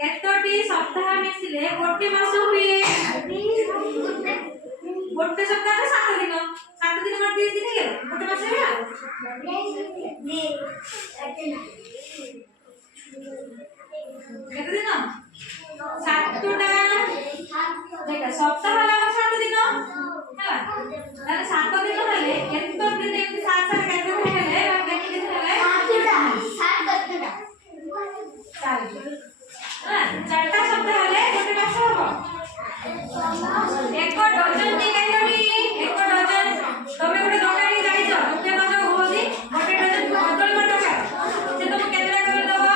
केतोटी सप्ताह मिसिले गोटे मास हुए गोटे सप्ताह 7 दिन 30 दिन के गोटे मास है केते दिन 7टा देखा सप्ताह वाला 7 दिन है ताले 7 दिन हेले केतो दिन एमती 7 केतो दिन हेले केतो दिन हेले 7टा 4टा सप्ताह हेले गोटे मास होबो एक डजन टी केतोटी एक डजन तमे गोटे दकानी जाइछो गोटे मास होबी गोटे डजन बदल मत टका से तुम केतरा कर दबो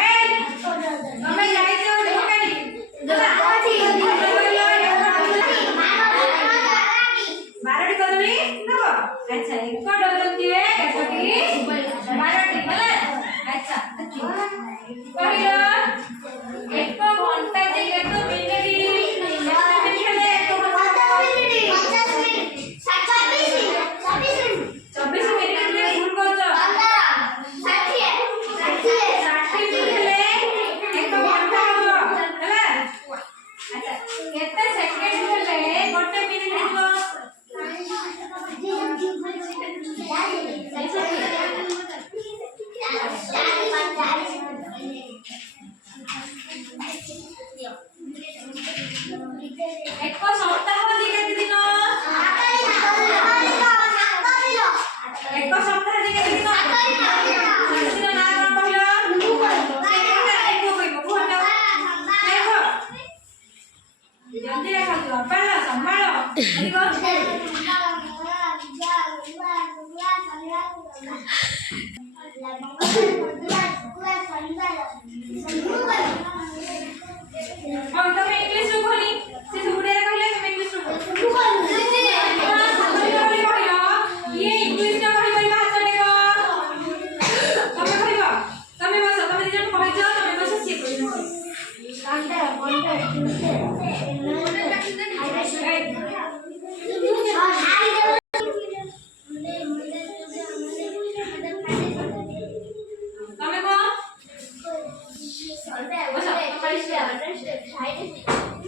ए तमे जाइछो दकानी बारटी कदली दबो अच्छा एक डजन दिए केतोटी 12टी बोले अच्छा कहिलो एक घंटा जे केतो मिनिट Bye.